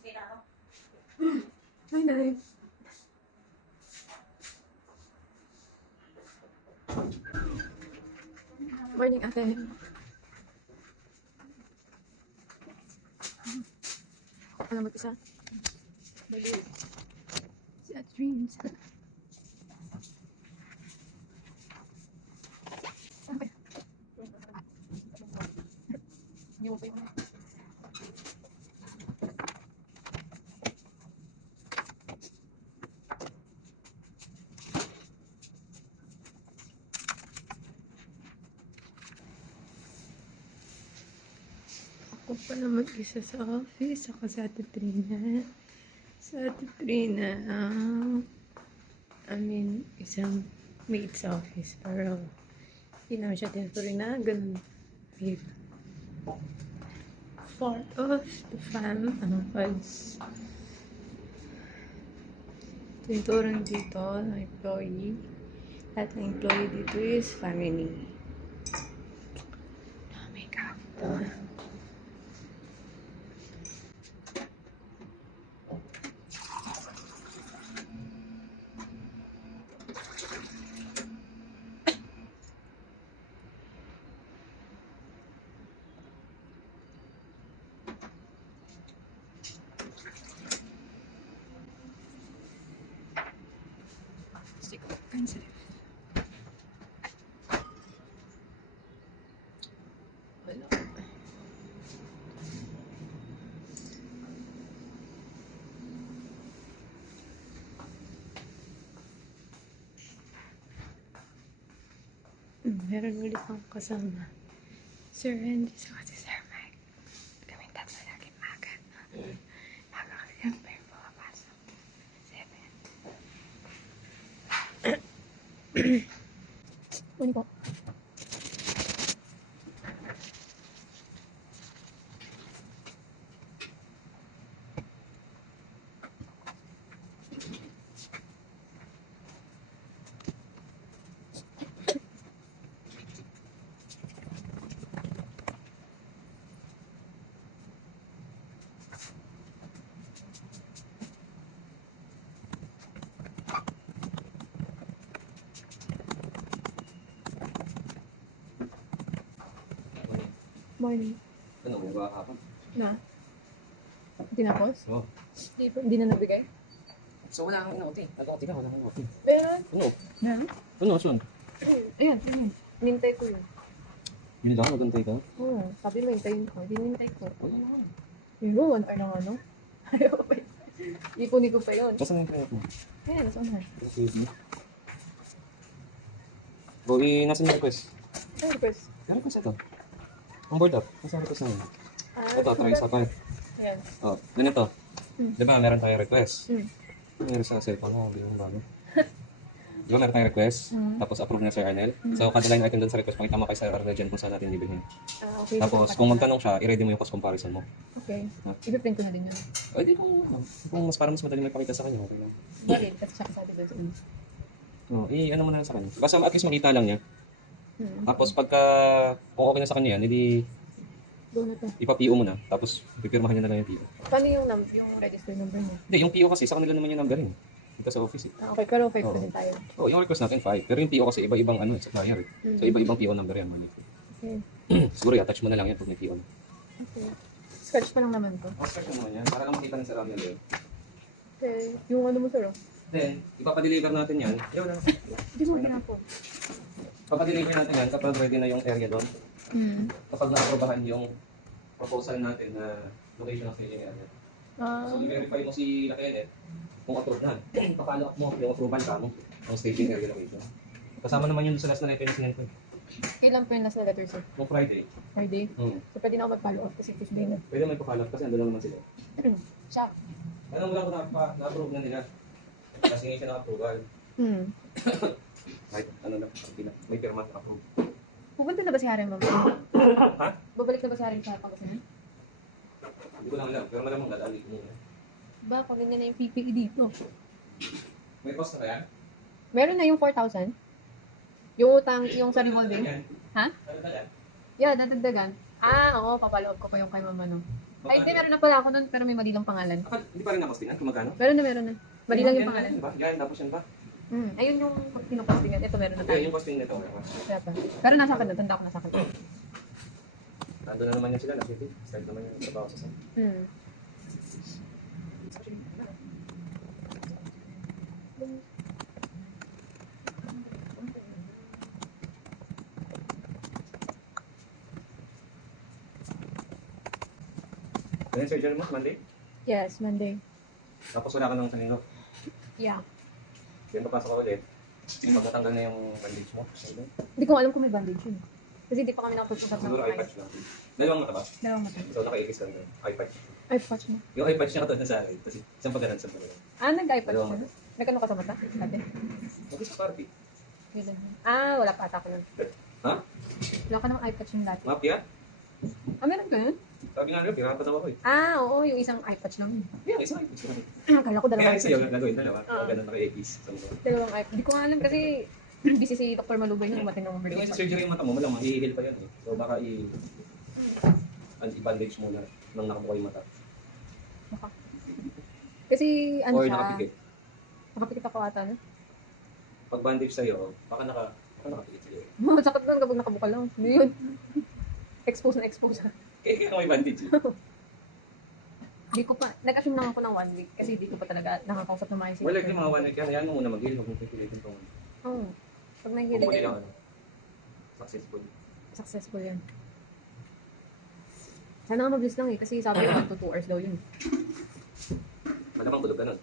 Ay, nai. Morning, ate. Alam mo isa? Bali. Si Ate Dreams. Ano ba yan? Hindi mo pa yun. Ako pa na mag-isa sa office. Ako sa Ate Trina. Sa Ate Trina. Isang maid sa office. Pero, hindi naman siya tinutuloy na ganun. Maid. Part of the fam. Pag tinturang dito ng employee. Lahat ng employee dito is family. Oh my God. Stick up, sensitive. Wala. Meron ulit akong kasama. Sir Randy, so si Sir Mike. Kaming tatlo lagi maga. Maga ka yan, pero pumapasok. 7. Kunin ko. Morning. Ano, may ba hapon? Na? Tinapos? Oo. Hindi na nagbigay? So, wala kang ino-OT. Nag-OT ka, wala kang ino-OT. Meron? Ano? Meron? Ano, soon? Ayan. Nintay ko yun. Yun lang, nagantay ka? Oo. Sabi mo, hintayin ko. Hindi nintay ko. Wala naman. Yun, 1 hour lang ano? Ayaw pa yun. Ipunin ko pa yun. Basta na yung kaya mo. Ayan, nasa unahan. Okay. Boy, nasa yung request? Ano request? Yung request ito. On board up. Nasa request na yun. Ito, try sa part. Ayan. Oh, ganito. Di ba, meron tayong request? Hmm. Meron sa cellphone mo, hindi mo bago. Di ba, meron tayong request? Tapos approve na Sir Arnel. So, kada line item doon sa request, pakita mo kay Sir Arnel dyan kung saan natin bibilhin. Okay. Tapos, kung magtanong siya, i-ready mo yung cost comparison mo. Okay. I-print ko na din yun. O, di kung para mas madali may pakita sa kanya, okay lang. Bakit? Kasi siya kasabi doon sa inyo. Oo, ano mo na lang sa kanya. Basta at least makita lang niya. Tapos pagka, kung okay na sa kanya yan, hindi Go na to. ipa-PO mo na. Tapos pipirmahan niya na lang yung PO. Paano yung register number niya? Hindi, yung PO kasi sa kanila naman yung numberin. Dito sa office eh. Okay, pero 5 Oo. din tayo. Oo, yung request natin 5. Pero yung PO kasi iba-ibang supplier eh. So iba-ibang PO number yan. Okay. Siguro i-attach mo na lang yan pag may PO na. Okay. Scratch pa lang naman to. Attach mo naman yan, para lang makita ng sa Ramel yun. Okay. Yung ano mo, sir, oh? Then, ipapadeliver natin yan. Yun na. Hindi mo ginapon. Papadeliver natin yan kapag ready na yung area doon. Kapag na-aprobahan yung proposal natin na location ng staging area. So, i-verify mo si Lakenet kung approve na. Pa-follow up mo yung approval ka mo ng staging area location. Kasama naman yun sa last na letter na sinend ko. Kailan po yung nasa letter, sir? Kung Friday. Friday? So, pwede na ako mag-follow up kasi Tuesday na. Pwede may pa-follow up kasi andun lang naman sila. Siya. Alam mo lang kung na-approve na nila. Kasi ngayon siya na-approval. Right, may pirma na approve. Pupunta na ba si Harry, ma'am? Ha? Babalik na ba si Harry sa Pangasinan? Hindi ko lang alam, pero malamang dadali ko muna. Ba, kung ganyan na yung PPE dito. May cost na ba yan? Meron na yung 4,000. Yung utang, yung sa revolving. Yan. Ha? Ano ba yan? Yeah, dadagdagan. Oo, papalo up ko pa yung kay mama, no? Ay, hindi, meron na pala ako nun, pero may mali lang pangalan. Hindi pa rin napostingan kung magkano? Meron na. Mali lang yung Yan, pangalan. yan, ba? Yan, tapos yan ba? Ayun yung pinupostingan. Ito meron na Yan, tayo. yung posting nito. Kaya pa. Pero nasa akin na, tanda ko nasa akin. Nandun na naman yan sila, nakiti. Start naman yung trabaho sa site. Ano yung surgery mo? Monday? Yes, Monday. Tapos wala ka ng sanino. Yeah. Yan papasok ka ulit. Pag natanggal na yung bandage mo. Hindi ko alam kung may bandage yun. Kasi hindi pa kami nakapag-usap ng Siguro eye patch lang. Dalawang mata ba? Dalawang mata. So naka-ikis lang doon. Eye patch. Ay, patch mo. Yung eye patch niya katulad na sa akin. Kasi isang pagkaran sa mga. Nag-eye patch Dalawang ka mata. na? Nagkano ka sa mata? Sabi? Bakit sa party? Kailan? Wala pa ata ko nun. Ha? Wala ka ng eye patch yung dati. Mafia? Meron ka yun? Sabi nga nila, pirapan daw ako eh. Oo, yung isang eye patch lang. Yeah, isang eye patch lang. Akala ko Kaya dalawang sa'yo, gagawin dalawa. Ganun naka-ikis. Dalawang eye. Hindi ko nga alam kasi busy si Dr. Malubay nung umating ng Pero birthday yung party. surgery yung mata mo, malamang i-heal pa yan eh. So baka i-bandage muna nang nakabuka yung mata. Baka. Kasi ano Or siya, nakapikit. nakapikit ako ata, no? Pag bandage sa'yo, baka nakapikit sa'yo. Sakit doon kapag nakabuka lang. Hindi yun. Expose na expose. Kaya may bandage eh. Hindi ko pa, nag-assume lang ako ng 1 week kasi hindi ko pa talaga nakakausap ng mga Well, like yung mga 1 week yan, yan mo muna mag-heal, huwag mong pipilitin itong Oo. Pag kung nag-heal pwede lang successful. successful yan. Sana nga mabilis lang eh, kasi sabi ko 1 to 2 hours daw yun. Malamang bulog ka nun.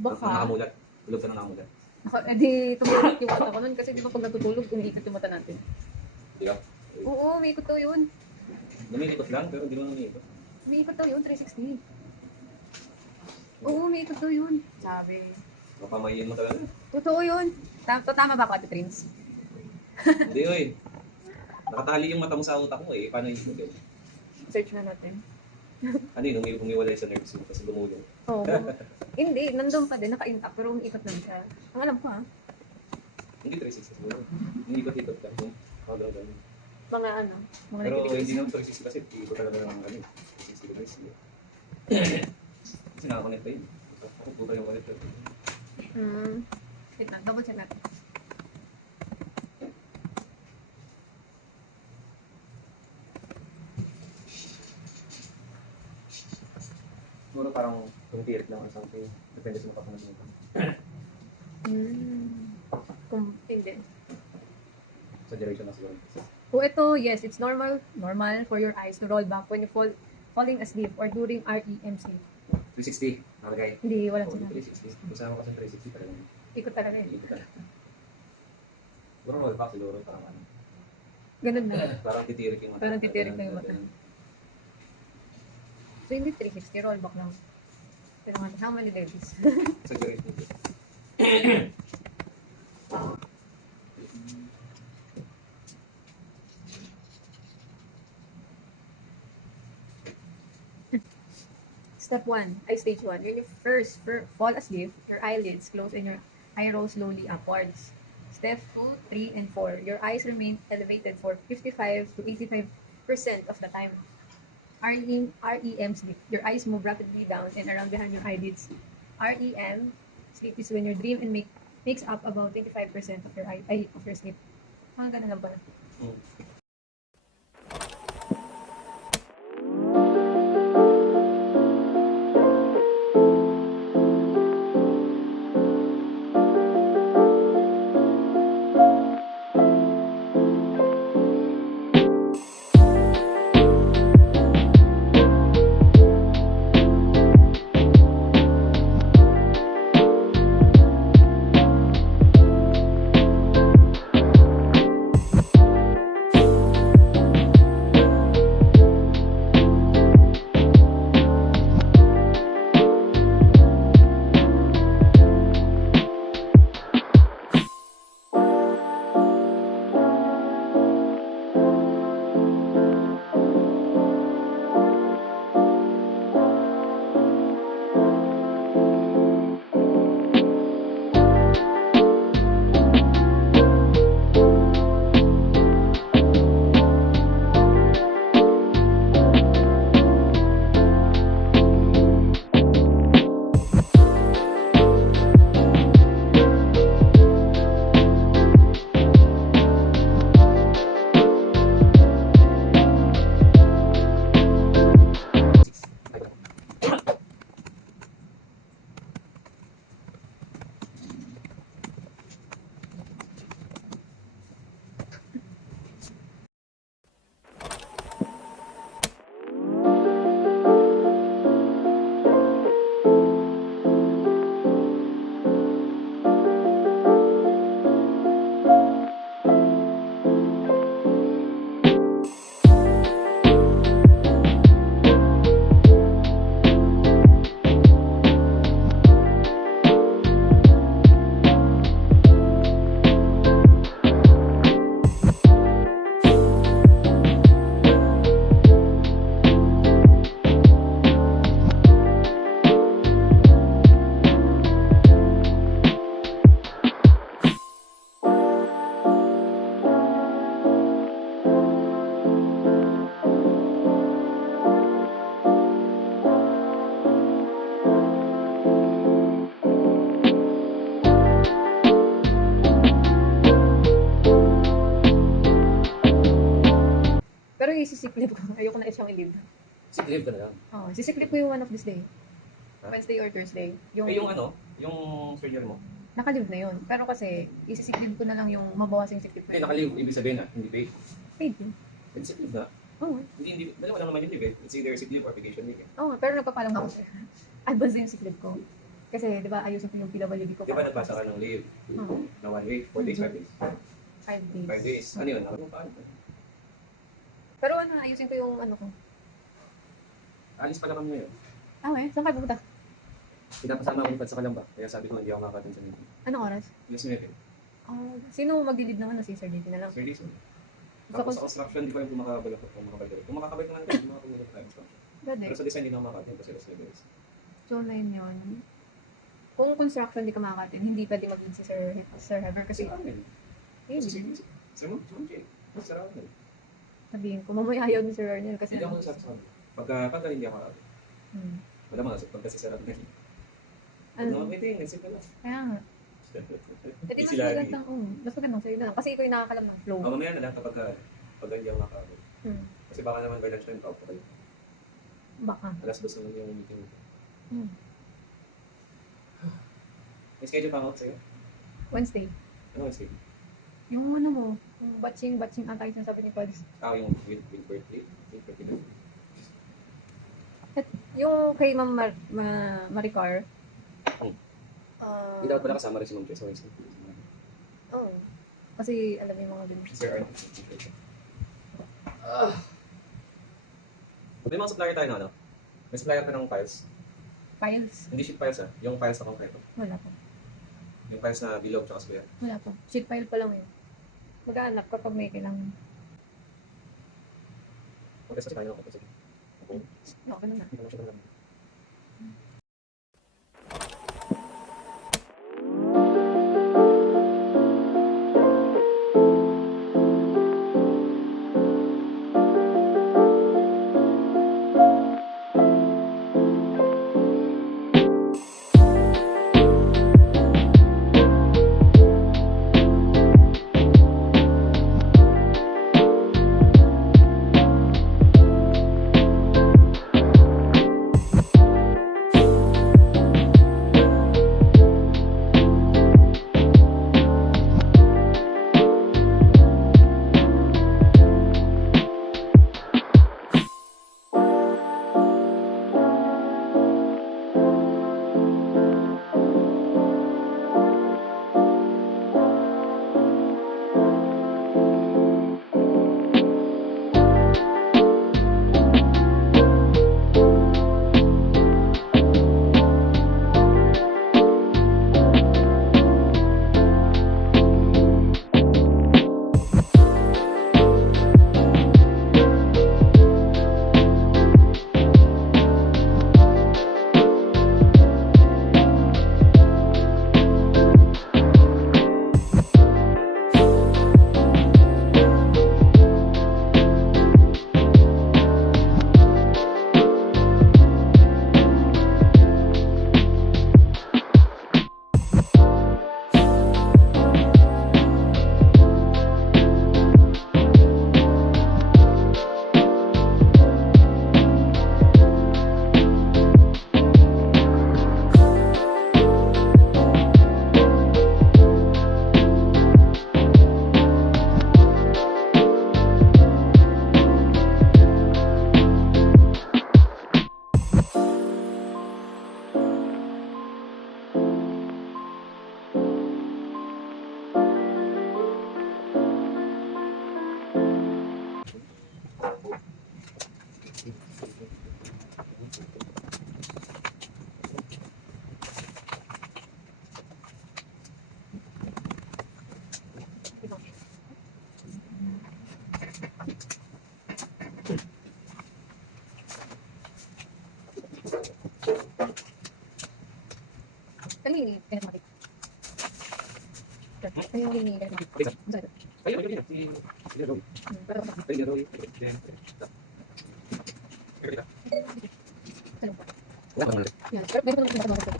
Baka, Nakamulat. Bulog ka na nakamulat. di tumulog yung mata ko nun kasi di ba pag natutulog, umiikot yung mata natin. Di ba? Oo, umiikot daw yun. Lumikot lang, pero hindi mo lumikot. Umiikot daw yun, 360. Oo, umiikot daw yun. Sabi. Mapamayin mo talaga. Totoo yun. Tama ba ako, Ate Prince? Hindi oy. Nakatali yung mata mo sa utak mo eh. Paano yung mo Search na natin. Ano yun, umiwalay sa nerves mo kasi lumulong. Oo. Hindi, nandun pa din, naka-intact, pero umiikot lang siya. Ang alam ko ha. Hindi 360 siguro. Iikot-ikot ka. Hanggang ganun. Mga ano, mga Pero nagtitigil. hindi naman 360 kasi iikot talaga ng ano, 360 degrees. Kasi nakakonect pa yun. Ako po yung connector. Wait lang, double check natin. Siguro parang tumitirik lang or something. Depende sa makapansin mo. Kung hindi. Sa duration na siguro. Kung ito, yes, it's normal for your eyes to roll back when you falling asleep or during REM sleep. 360. Nakalagay. Hindi, wala Oh, sila. 360. Kasama kasi 360 talaga. Ikot talaga eh. Ikot talaga. Siguro roll back siguro parang ano. Ganun na. Parang titirik yung mata. Parang titirik na yung mata. So hindi 360, roll back lang. Pero nga, how many ladies? Sa duration nito. Step 1, stage 1. When you first fall asleep, your eyelids close and your eye rolls slowly upwards. Step 2, 3, and 4. Your eyes remain elevated for 55 to 85% of the time. REM sleep. Your eyes move rapidly down and around behind your eyelids. REM sleep is when you dream and makes up about 25% of your of your sleep. Ganun lang pala. short leave ko. Ayoko na siyang i-leave. Sick leave ka na lang. Oh, sick leave ko yung one of this day. Ha? Wednesday or Thursday. Yung yung surgery mo. Naka-leave na yun. Pero kasi, isi-sick leave ko na lang yung mabawas yung sick leave ko. Hindi, naka-leave. Ibig sabihin na, hindi paid. Paid yun. Pwede sick leave na. Oo. Hindi. Dalawa lang naman yung leave eh. It's either sick leave or vacation leave eh. Oo, pero nagpapalam ako sir. Advance yung sick leave ko. Kasi, di ba, ayusin ko yung PWD ko. Di ba nagbasa ka ng leave? Oo. Na 1 week, 4 days, 5 days? 5 days. 5 days. Ano yun? Ano pa? Pero ano, ayusin ko yung ano ko. Alis pa naman ngayon. Eh. Saan kayo pupunta? Pinapasama ako sa Kalamba. Kaya sabi ko, hindi ako makakatin sa meeting. Anong oras? Yes, meeting. Sino mag-lead ng ano? Si Sir JP na lang. Sir Jason. Gusto ko, Tapos sa construction, di ko alam kung makakabalik ako. Kung makakabalik naman ako, hindi makakabalik tayo. Dade, Pero sa design, hindi na ako makakatin kasi last levels. June 9 yun. Kung construction di ka makakatin, hindi pwede mag-lead si Sir Heber kasi, Sir mo? Sir mo, Jay. Sir Arnel. sabihin ko, mamaya ayaw ni Sir Arnel kasi Hindi ako nasabi sa kanya. Pagka hindi ako makakatin. Wala mga pagka si Sir Arnel. Ano naman meeting, nagsip ka lang. Kaya nga. Hindi mas Sila lagi. magandang, mas magandang sa'yo na lang. Kasi ikaw yung nakakalam ng flow. Mamaya na lang kapag hindi ako makakatin. Kasi baka naman by lunchtime pa ako. Baka. Alas 2 naman yung meeting. May schedule pa ako sa'yo? Wednesday. Ano yung schedule? Yung ano mo, yung batching ata yung sabi ni Pods. Yung with birthday. With birthday. At yung kay Ma'am Maricar, Hindi dapat pala kasama rin si Ma'am Jess. Oo. Kasi alam yung mga ganun. Sir Arnel. May mga supplier tayo na ano? May supplier ka ng files. Files? Hindi sheet files yung files na konkreto. Wala pa. Yung files na below tsaka square. Wala pa. Sheet file pa lang yun. Mag-aanap kapag may kailangan. Okay, sa tayo ako. Sige. Okay na na. Hindi ko na siya alam. Ano yung kinematic? Ano yung kinematic? Masakit. Ayun, ayun, ayun. Si Joey. Pero Ay, Joey. Then, ano pa? wala pa naman. Yan. Pero meron ko naman ito.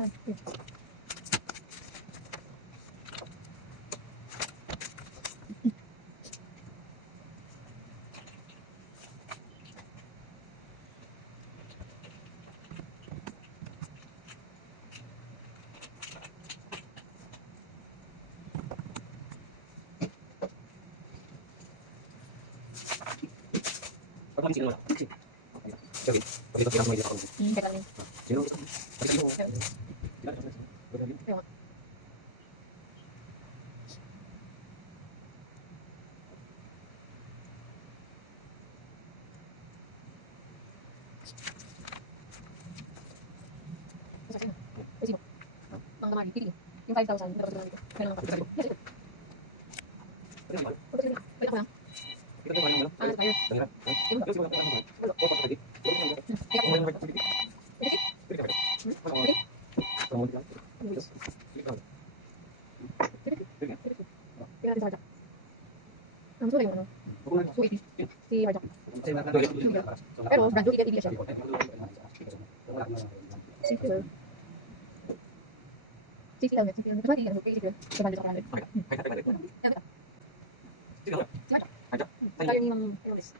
Bye. Pag mami sino na. Sige. Pag ito pinag-mail ako. Teka lang. Sino? Pag ito. Mga Mari, pili. Yung 5,000, dapat lang ito. Kailangan ka. Yes, ito. Wait ako lang. Ito yung ano. Ah, tayo. Kanina. Ito yung ano. Wala. O, pag ito. Kaya natin sa Rajak. Ang sulit yung ano. Sulit. Si Rajak. Pero, brand new ticket, hindi siya. Thank you, sir. 60 lang. 60 lang. Mas mali yan. Okay, 60 lang. Sa bundle sa kanan. Tayo yung bonus.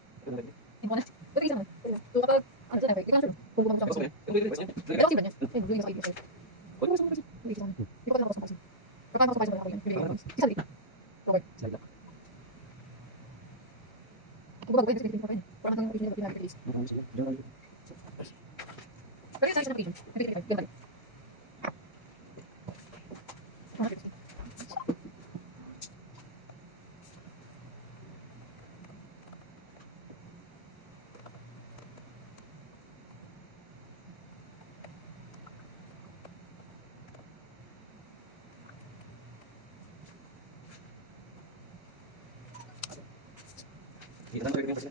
Pero isa naman. So, kapag, ano sa effect, i-cancel. Kung gumamit sa kasi. Pero kasi ba niya? Eh, doon yung sa kaibigan. Hindi kasi naman. Hindi ko kasama kasi. Kapag ako sa kasi, wala ko yan. Isa dito. Okay. Kung bago, pwede sa kaibigan pa rin. Parang ang kaibigan na pinag-release. Pero yung sa kaibigan. Yung balik. Kita na rin kasi.